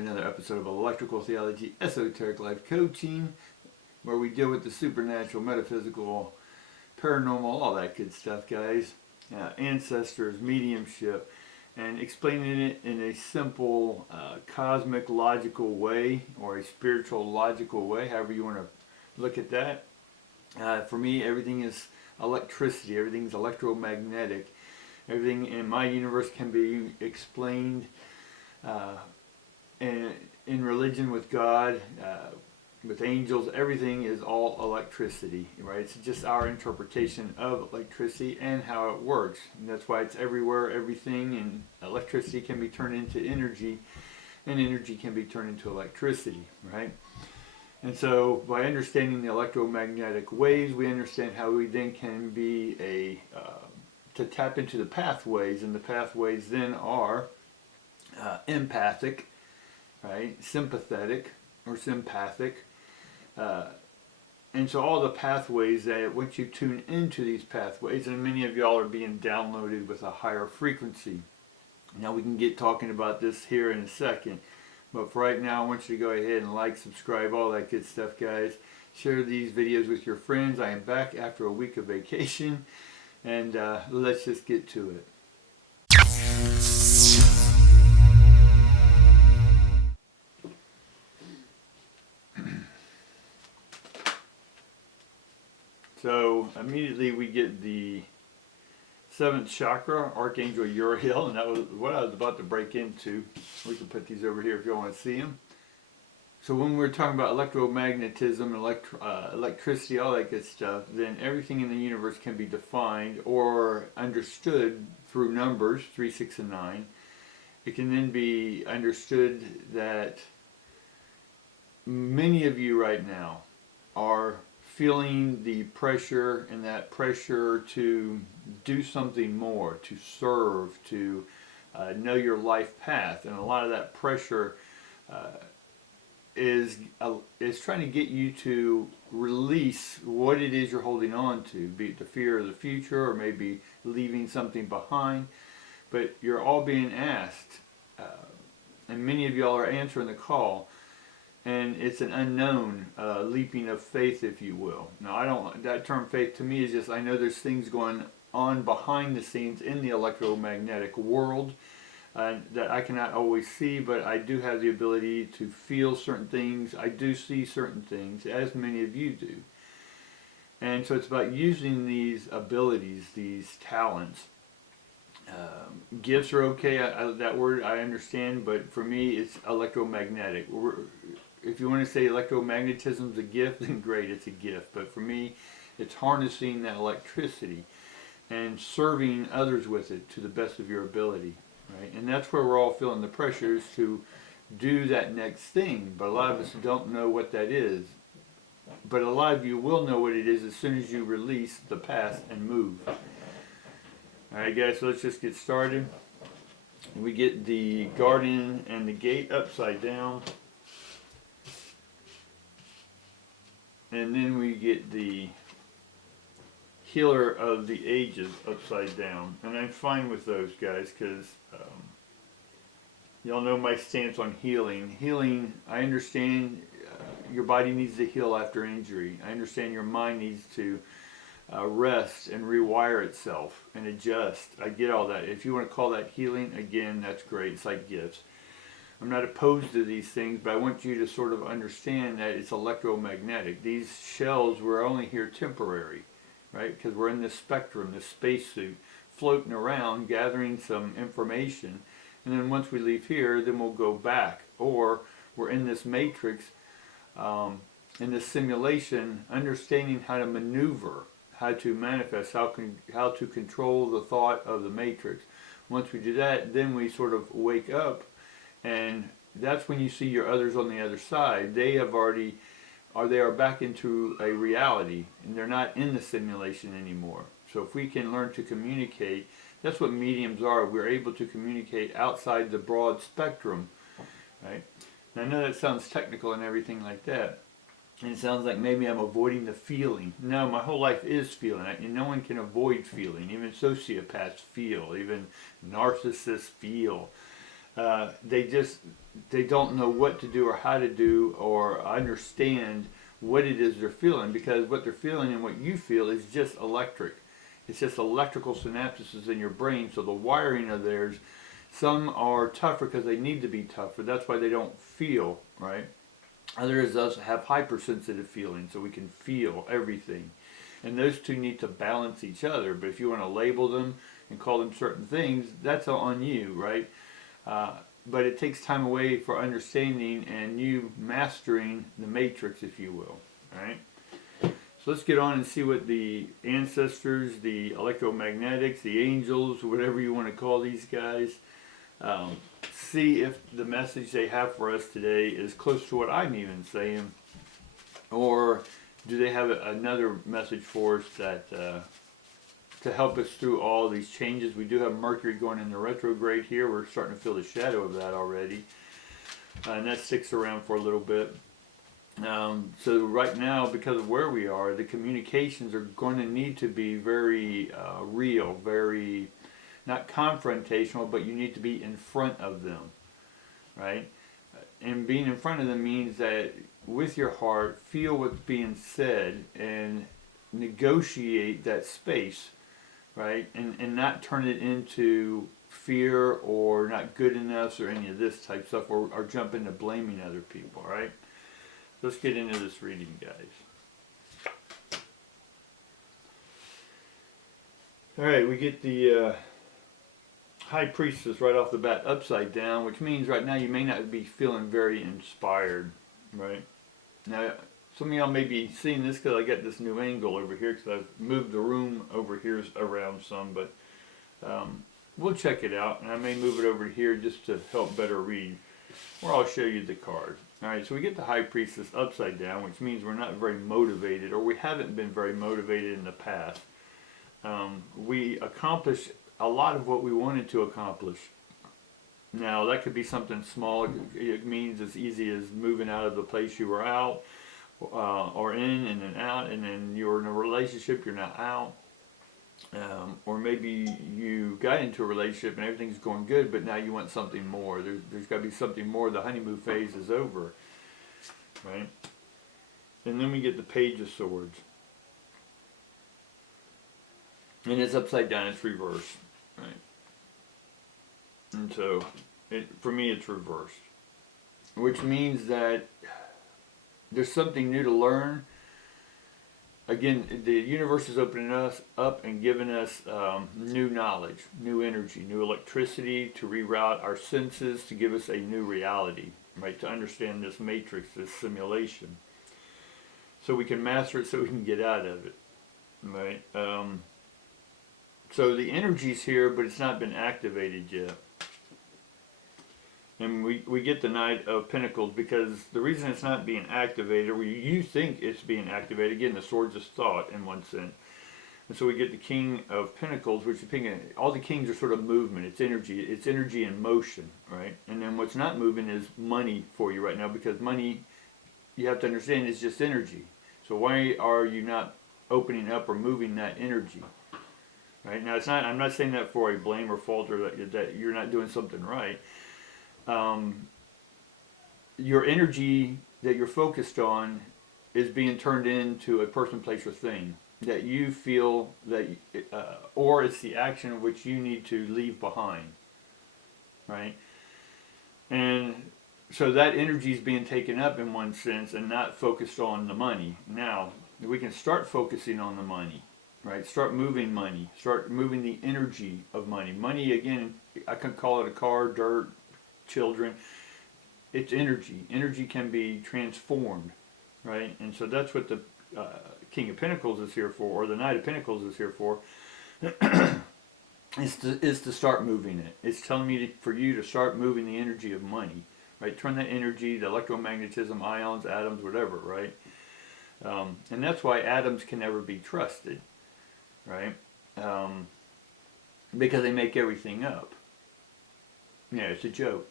another episode of Electrical Theology Esoteric Life Coaching, where we deal with the supernatural, metaphysical, paranormal, all that good stuff, guys. Ancestors, mediumship, and explaining it in a simple, cosmic, logical way, or a spiritual, logical way, however you want to look at that. For me, everything is electricity, everything's electromagnetic. Everything in my universe can be explained in religion with God, with angels. Everything is all electricity, right? It's just our interpretation of electricity and how it works. And that's why it's everywhere, everything, and electricity can be turned into energy, and energy can be turned into electricity, right? And so by understanding the electromagnetic waves, we understand how we then can be to tap into the pathways, and the pathways then are empathic, right, sympathetic, or sympathic, and so all the pathways that once you tune into these pathways, and many of y'all are being downloaded with a higher frequency. Now we can get talking about this here in a second, but for right now I want you to go ahead and like, subscribe, all that good stuff, guys. Share these videos with your friends. I am back after a week of vacation, and let's just get to it. So immediately we get the 7th chakra, Archangel Uriel, and that was what I was about to break into. We can put these over here if you want to see them. So when we're talking about electromagnetism, electricity, all that good stuff, then everything in the universe can be defined or understood through numbers, 3, 6, and 9. It can then be understood that many of you right now are feeling the pressure, and that pressure to do something more, to serve, to know your life path. And a lot of that pressure is trying to get you to release what it is you're holding on to, be it the fear of the future or maybe leaving something behind. But you're all being asked, and many of y'all are answering the call, and it's an unknown leaping of faith, if you will. Now, that term faith to me is just, I know there's things going on behind the scenes in the electromagnetic world that I cannot always see, but I do have the ability to feel certain things. I do see certain things, as many of you do. And so it's about using these abilities, these talents. Gifts are okay, that word I understand, but for me it's electromagnetic. If you want to say electromagnetism is a gift, then great, it's a gift. But for me, it's harnessing that electricity and serving others with it to the best of your ability, right? And that's where we're all feeling the pressures to do that next thing. But a lot of us don't know what that is. But a lot of you will know what it is as soon as you release the past and move. Alright guys, so let's just get started. We get the guardian and the gate upside down. And then we get the healer of the ages upside down. And I'm fine with those, guys, because y'all know my stance on healing. Healing, I understand your body needs to heal after injury. I understand your mind needs to rest and rewire itself and adjust. I get all that. If you want to call that healing, again, that's great. It's like gifts. I'm not opposed to these things, but I want you to sort of understand that it's electromagnetic. These shells were only here temporary, right? Because we're in this spectrum, this spacesuit, floating around, gathering some information. And then once we leave here, then we'll go back. Or we're in this matrix, in this simulation, understanding how to maneuver, how to manifest, how to control the thought of the matrix. Once we do that, then we sort of wake up. And that's when you see your others on the other side. They are back into a reality, and they're not in the simulation anymore. So if we can learn to communicate, that's what mediums are. We're able to communicate outside the broad spectrum, right? And I know that sounds technical and everything like that, and it sounds like maybe I'm avoiding the feeling. No, my whole life is feeling. And no one can avoid feeling. Even sociopaths feel. Even narcissists feel. They don't know what to do or how to do or understand what it is they're feeling, because what they're feeling and what you feel is just electric. It's just electrical synapses in your brain. So the wiring of theirs, some are tougher because they need to be tougher. That's why they don't feel, right? Others of us have hypersensitive feelings, so we can feel everything. And those two need to balance each other. But if you want to label them and call them certain things, that's on you, right? But it takes time away for understanding and you mastering the matrix, if you will. All right. So let's get on and see what the ancestors, the electromagnetics, the angels, whatever you want to call these guys, see if the message they have for us today is close to what I'm even saying, or do they have another message for us that to help us through all these changes. We do have Mercury going into retrograde here. We're starting to feel the shadow of that already, and that sticks around for a little bit. So right now, because of where we are, the communications are going to need to be very real, very, not confrontational, but you need to be in front of them, right? And being in front of them means that with your heart, feel what's being said and negotiate that space, right? And not turn it into fear or not good enough or any of this type stuff, or jump into blaming other people, right? Let's get into this reading, guys. All right, we get the High Priestess right off the bat upside down, which means right now you may not be feeling very inspired, right? Now, some of y'all may be seeing this because I got this new angle over here because I've moved the room over here around some, but we'll check it out, and I may move it over here just to help better read, or I'll show you the card. All right, so we get the High Priestess upside down, which means we're not very motivated, or we haven't been very motivated in the past. We accomplished a lot of what we wanted to accomplish. Now, that could be something small. It means as easy as moving out of the place you were out, or in and then out, and then you're in a relationship, you're not out. Or maybe you got into a relationship and everything's going good, but now you want something more. There's got to be something more. The honeymoon phase is over, right? And then we get the Page of Swords. And it's upside down, it's reversed, right? And so, for me, it's reversed. Which means that there's something new to learn. Again, the universe is opening us up and giving us new knowledge, new energy, new electricity to reroute our senses, to give us a new reality, right? To understand this matrix, this simulation. So we can master it, so we can get out of it, right? So the energy's here, but it's not been activated yet. And we get the Knight of Pentacles because the reason it's not being activated, or you think it's being activated, again, the Swords is thought in one sense. And so we get the King of Pentacles, which is all the kings are sort of movement. It's energy in motion, right? And then what's not moving is money for you right now, because money, you have to understand, is just energy. So why are you not opening up or moving that energy? Right? Now, I'm not saying that for a blame or fault, or that you're not doing something right. Your energy that you're focused on is being turned into a person, place, or thing that you feel that, or it's the action which you need to leave behind, right? And so that energy is being taken up in one sense and not focused on the money. Now, we can start focusing on the money, right? Start moving money. Start moving the energy of money. Money, again, I can call it a car, dirt, children. It's energy. Energy can be transformed, right? And so that's what the King of Pentacles is here for, or the Knight of Pentacles is here for, is to start moving it. It's telling me for you to start moving the energy of money, right? Turn that energy, the electromagnetism, ions, atoms, whatever, right? And that's why atoms can never be trusted, right? Because they make everything up. Yeah, it's a joke.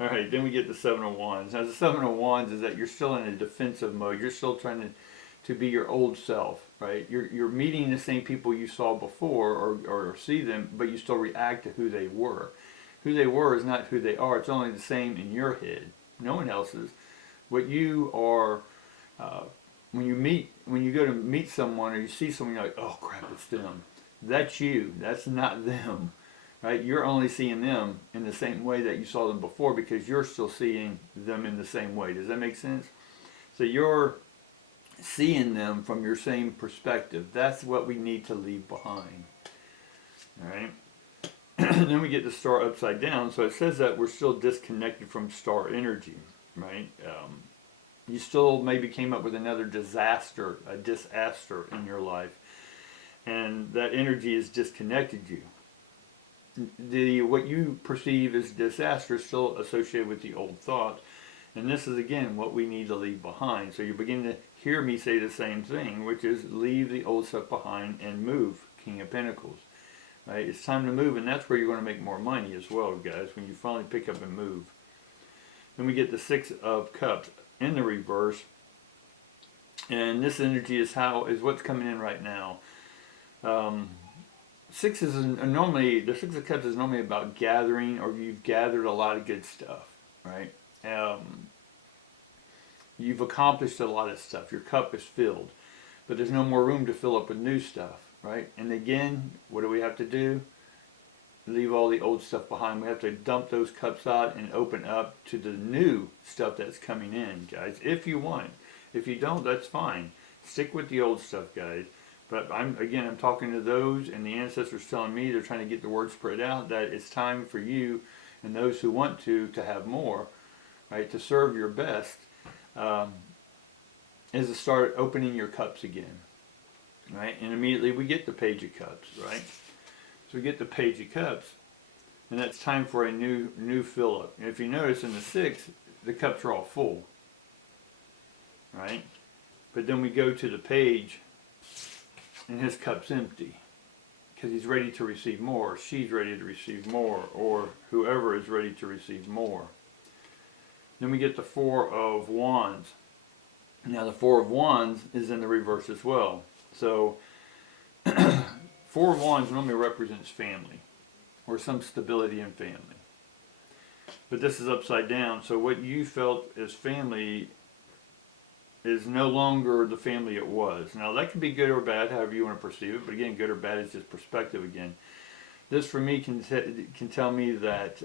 All right, then we get the Seven of Wands. Now, the Seven of Wands is that you're still in a defensive mode. You're still trying to be your old self, right? You're meeting the same people you saw before, or see them, but you still react to who they were. Who they were is not who they are. It's only the same in your head. No one else's. What you are, when you go to meet someone or you see someone, you're like, oh crap, it's them. That's you. That's not them. Right? You're only seeing them in the same way that you saw them before because you're still seeing them in the same way. Does that make sense? So you're seeing them from your same perspective. That's what we need to leave behind. All right? Then we get the star upside down. So it says that we're still disconnected from star energy, right? You still maybe came up with another disaster, a disaster in your life, and that energy has disconnected you. What you perceive as disaster is still associated with the old thought, and this is again what we need to leave behind. So you begin to hear me say the same thing, which is leave the old stuff behind and move. King of Pentacles. Right? It's time to move, and that's where you're going to make more money as well, guys, when you finally pick up and move. Then we get the Six of Cups in the reverse, and this energy is what's coming in right now. The Six of Cups is normally about gathering, or you've gathered a lot of good stuff, right? You've accomplished a lot of stuff. Your cup is filled, but there's no more room to fill up with new stuff. Right? And again, what do we have to do? Leave all the old stuff behind. We have to dump those cups out and open up to the new stuff that's coming in, guys. If you want. If you don't, that's fine. Stick with the old stuff, guys. But I'm talking to those, and the ancestors telling me, they're trying to get the word spread out, that it's time for you and those who want to have more, right? To serve your best, is to start opening your cups again. Right, and immediately we get the Page of Cups, right? So we get the Page of Cups, and that's time for a new fill up. And if you notice in the Six, the cups are all full, right? But then we go to the Page, and his cup's empty, because he's ready to receive more, or she's ready to receive more, or whoever is ready to receive more. Then we get the Four of Wands. Now the Four of Wands is in the reverse as well. So, Four of Wands normally represents family, or some stability in family. But this is upside down, so what you felt as family is no longer the family it was. Now that can be good or bad, however you want to perceive it, but again, good or bad is just perspective again. This for me can tell me that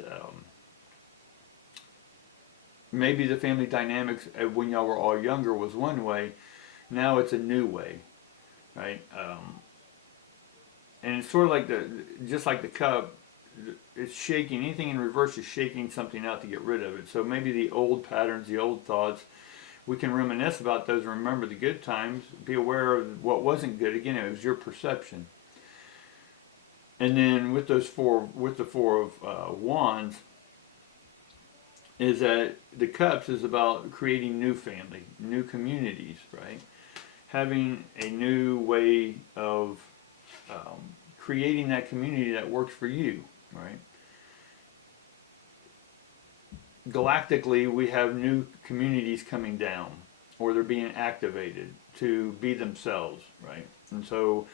maybe the family dynamics when y'all were all younger was one way, now it's a new way. Right, and it's sort of just like the cup, it's shaking. Anything in reverse is shaking something out to get rid of it. So maybe the old patterns, the old thoughts, we can reminisce about those and remember the good times. Be aware of what wasn't good. Again, it was your perception. And then with the Four of Wands, is that the Cups is about creating new family, new communities, right? Having a new way of creating that community that works for you, right? Galactically, we have new communities coming down, or they're being activated to be themselves, right? And so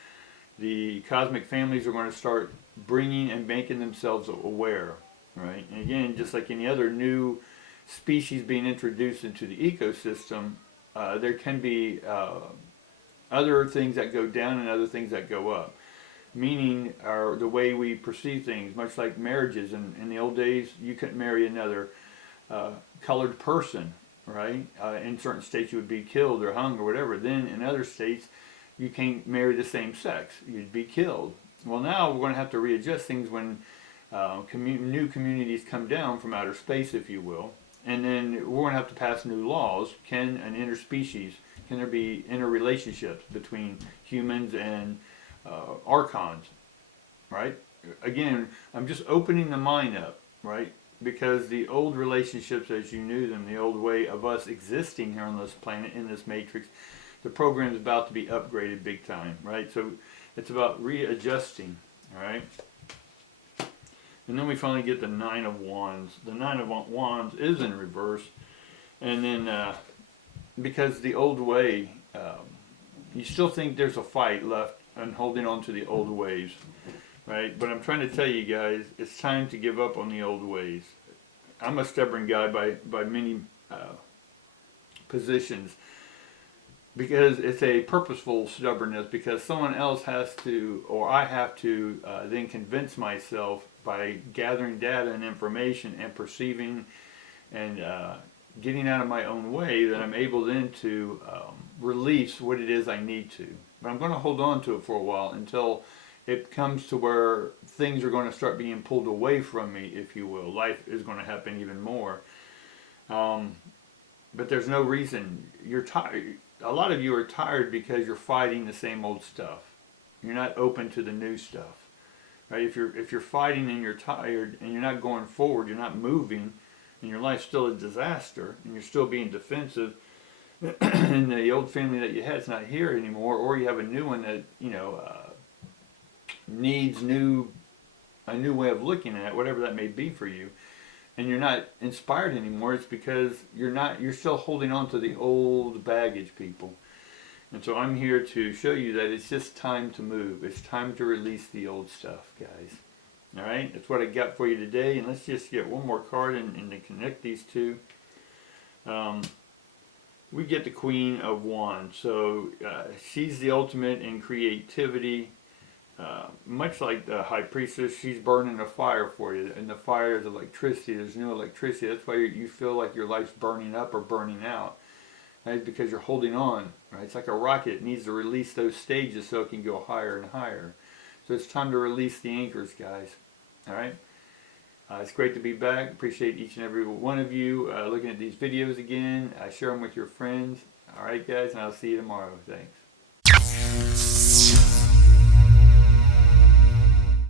the cosmic families are going to start bringing and making themselves aware, right? And again, just like any other new species being introduced into the ecosystem, there can be other things that go down and other things that go up. Meaning the way we perceive things, much like marriages. In the old days, you couldn't marry another colored person, right? In certain states you would be killed or hung or whatever. Then in other states, you can't marry the same sex. You'd be killed. Well, now we're going to have to readjust things when new communities come down from outer space, if you will. And then we're going to have to pass new laws. Can there be interrelationships between humans and archons, right? Again, I'm just opening the mind up, right? Because the old relationships as you knew them, the old way of us existing here on this planet, in this matrix, the program is about to be upgraded big time, right? So it's about readjusting, all right? And then we finally get the Nine of Wands. The Nine of Wands is in reverse. And then because the old way, you still think there's a fight left and holding on to the old ways, right? But I'm trying to tell you guys, it's time to give up on the old ways. I'm a stubborn guy by many positions, because it's a purposeful stubbornness, because someone else has to, or I have to then convince myself by gathering data and information and perceiving and getting out of my own way, that I'm able then to release what it is I need to. But I'm going to hold on to it for a while until it comes to where things are going to start being pulled away from me, if you will. Life is going to happen even more. But there's no reason. You're tired. A lot of you are tired because you're fighting the same old stuff. You're not open to the new stuff, right? If you're fighting and you're tired and you're not going forward, you're not moving, and your life's still a disaster, and you're still being defensive, and the old family that you had's not here anymore, or you have a new one that needs a new way of looking at it, whatever that may be for you, and you're not inspired anymore, it's because you're still holding on to the old baggage, people. And so I'm here to show you that it's just time to move. It's time to release the old stuff, guys. All right, that's what I got for you today. And let's just get one more card and to connect these two. We get the Queen of Wands. So she's the ultimate in creativity. Much like the High Priestess, she's burning a fire for you. And the fire is electricity. There's no electricity. That's why you feel like your life's burning up or burning out. Right? Because you're holding on. Right? It's like a rocket. It needs to release those stages so it can go higher and higher. So it's time to release the anchors, guys. All right? It's great to be back. Appreciate each and every one of you looking at these videos again. Share them with your friends. All right, guys, and I'll see you tomorrow. Thanks.